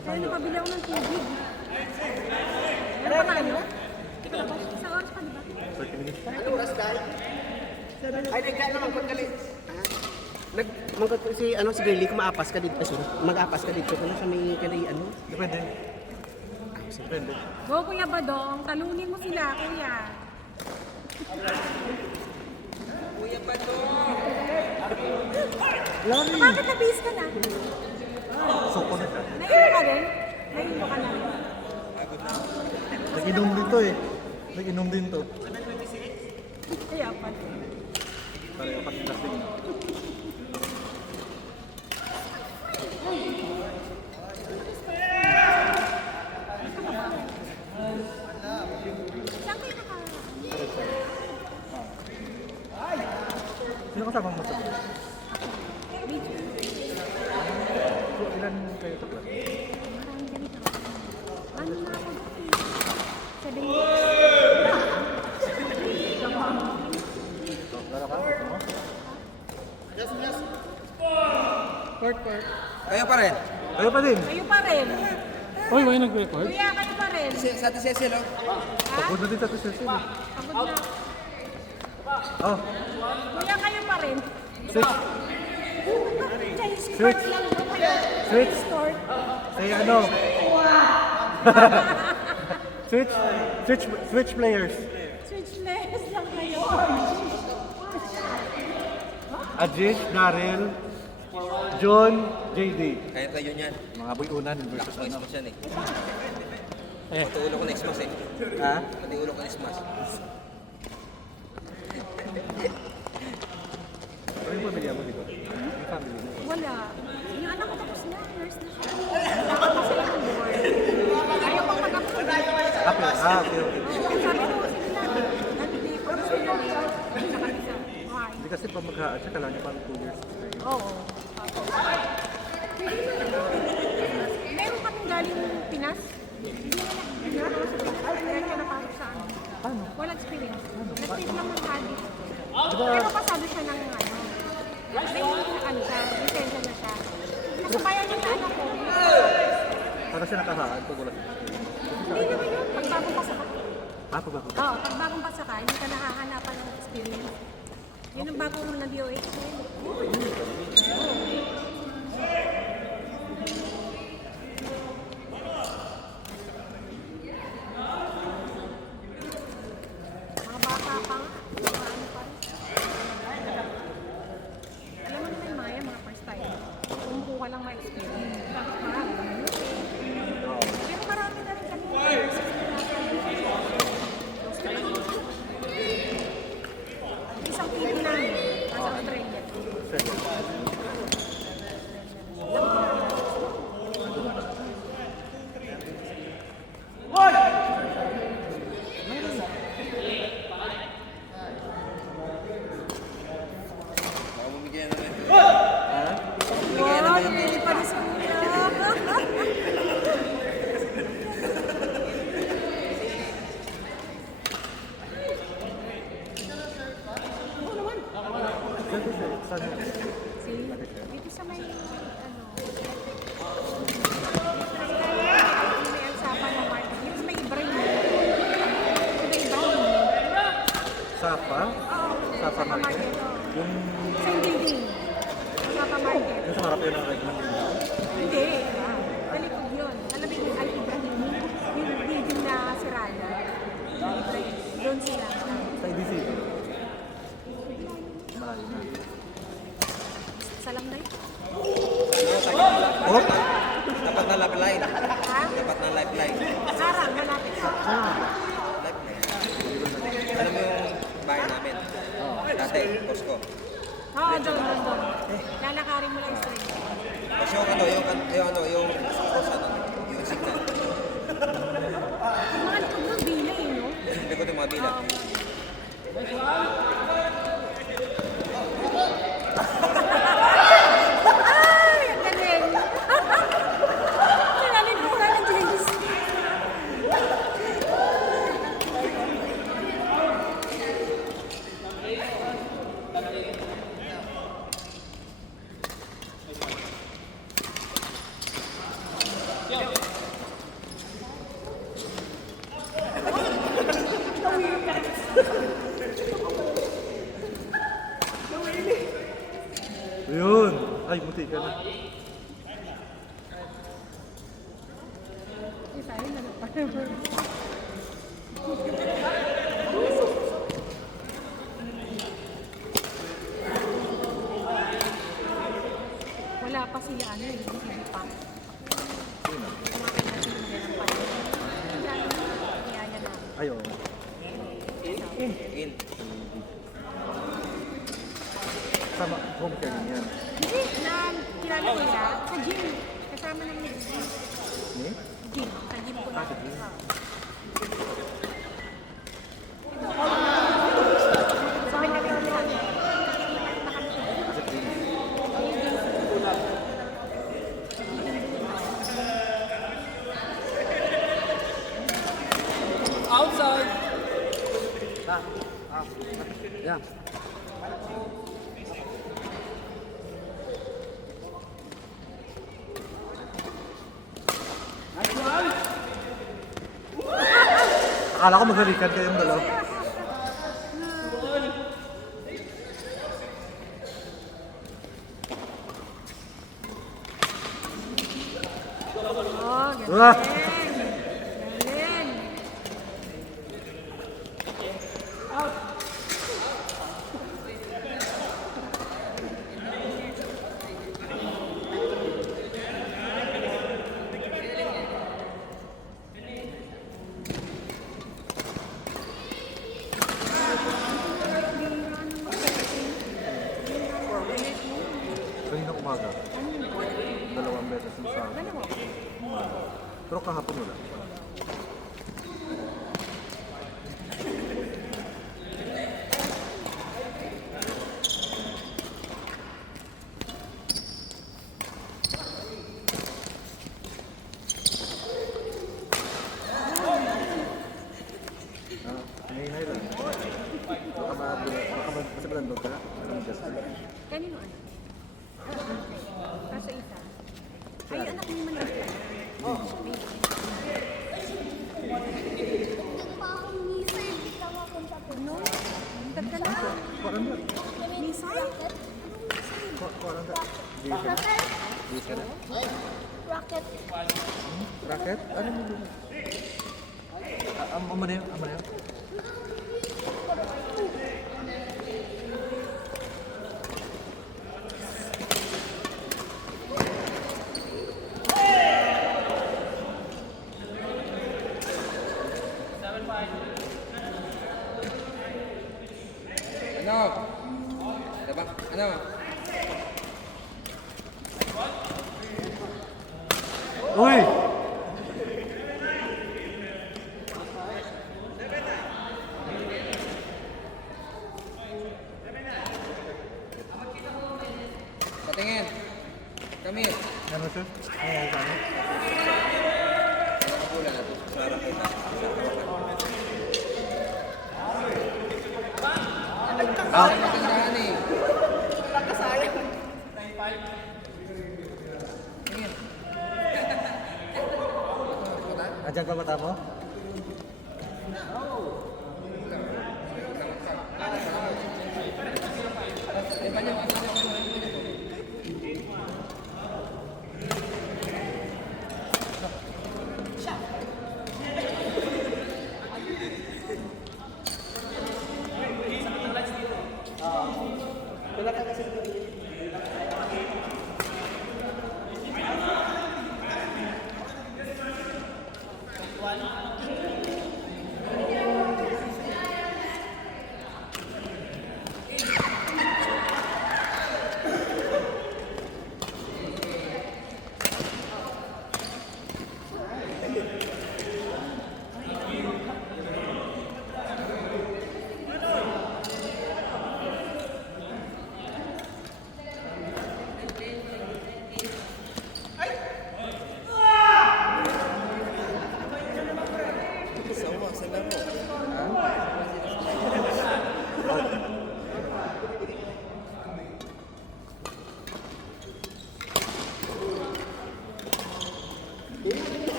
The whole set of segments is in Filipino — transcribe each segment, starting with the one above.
Kaya napabili ako ng tubig. Ano pa tayo? Isang oras pa, di ba? 30 minutes. Ano oras dahil? Ay, nagka naman pagkali. Mangkot si si Girlie, kung maapas ka dito, mag-apas ka dito, kung sa may kanay Depende. Depende. Go, Kuya Badong. Talunin mo sila, Kuya. Lari! Bakit nabis ka na? Soko na siya. Nahilo ka rin? Nahilo ka na rin. Nag-inom dito eh. Nag-inom din to. Kaya pa. Pareho kasi lasing. Saan kayo naka... Sino kasama mo sa class? Video. Ilan kayo sa class? Parang ganito. Ano na ako dati? 7 years. Laro ka? Gusto mo? Court. Kayo pa rin. Kayo pa din. Kayo pa rin. Uy, may nag-record? Kuya, kayo pa rin. Sa Ate Cecil, oh. Ha? Pagod na din sa Cecil. Pagod na. Oh, Kuya, kayo pa rin. switch. Chinese Switch. court lang ba kayo? Switch. Court. Say ano? Switch players. Switchless lang kayo. Ajish, Daryl, John, JD. Kaya kayo niyan. Mga boy-unan versus Next ano. month yan eh. Eh. Pati ulo ko next month eh. Ha? Pati ulo ko next month. Ano yung pamilya mo dito? Yung family mo? Wala. Yung anak ko tapos na. Nurse na siya. Wala pa sila ng board. Ayaw pang mag-apply. Okay. Sabi ko, sige na. Hindi, pag gusto na nila. Nakabisa. Why? Hindi kasi pa mag-haan siya, kailangan niya pang 2 years. Oo. Meron kaming galing Pinas. Hindi na sa Pinas. Diretso na pasok sa ano. Paano? Walang experience. Nag-take lang ng Cali. Diba? Pero pasado siya ng ano. May ano siya, lisensya na siya. Nasabayan niya sa anak ko. Para siya nakahaan pag wala siya. Hindi naman yun. Pagbagong pasaka. Pagbago. Oo, pagbagong pasaka, hindi ka nakahanapan ng experience. Yun ang bago mo na DOH. Mga bata pa nga. Mga ano pa rin. Alam mo naman Maya, mga first time. Kumukuha lang may experience. Bakit marami? Pero marami na rin kami. Isang TV namin. Nasa Australia. Baka bumigyan na rin. Wow, hindi pa rin sa mga. Dito sa may, ano, may alsapan na market. Dito sa may Ibrahim. Sa may Ibrahim. Sapa? Sapa market? Yung, Same building. Sapa market. yung sa harap yun ang regular. Hindi. Talikod yun. Alam mo yung Al-Ibrahim. Yung building na sirada. Doon sila. Sa EDC. Malayo na. Salam na yun. Oh! Dapat na lifeline. Ha? Dapat na lifeline. Harang, malapit sa. Lifeline. Alam mo yung bahay namin? Dati, Costco. Oo, doon. Lalakarin mo lang yung string. Kasi yung signal. Yung mga likod ng bila eh, no? Likod yung mga bilang. Ay, ang galing! Kailangan ko nga ng James. Yun. Ay, buti ka na. Isa yun, ano pa. Wala pa sila ano eh, hindi pa. Sino? Kumain na sila ng pala. Ang dami na niyaya na. Ay, oo. Sama, home care din yan. Hindi, na kilala ko siya sa gym. Kasama namin yung gym. Ni? Gym, sa gym ko na. Sa gym? Sabi na kayo lahat. Kasi Prince. Yeah. Akala ko maghalikan kayong dalawa. Oh, Wah! galing. Galing. Kanina umaga. Dalawang beses yung sa akin. Dalawa. Pero kahapon wala. Hinahinay lang. Baka magpasabalandog ka. Baka mag-justin. Kanino ano? Kaso isa. Ay, anak ni Manalo. Oh, no? Ang ganda na. Parang ba? Missile? Parang ba? Di ka na? Rocket. Racket? Ano mo dito? Ama na yun? Ama na yun? Ano? Diba? Ano? Uy! Patingin. Kami. Ano siya? Ano sa akin? Ang pula na to. Sarap kita. Out! Magandaan eh. Andiyan ka mata mo?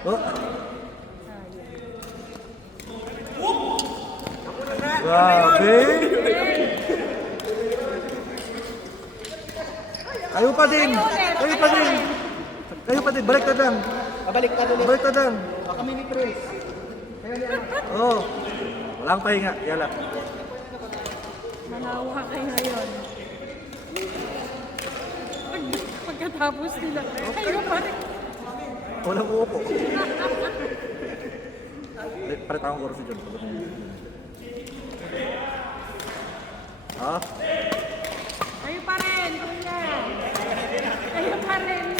Oh. Grabe. Kayo pa din. Kayo pa din. Kayo pa din. Baliktad lang. Pabalik na ulit. Baliktad lang. O, kami ni Prince. Oh. Walang pahinga. Yala. Manawa kayo ngayon. Pagkatapos nila, kayo pa rin. Walang uupo. Palit akong oras si John.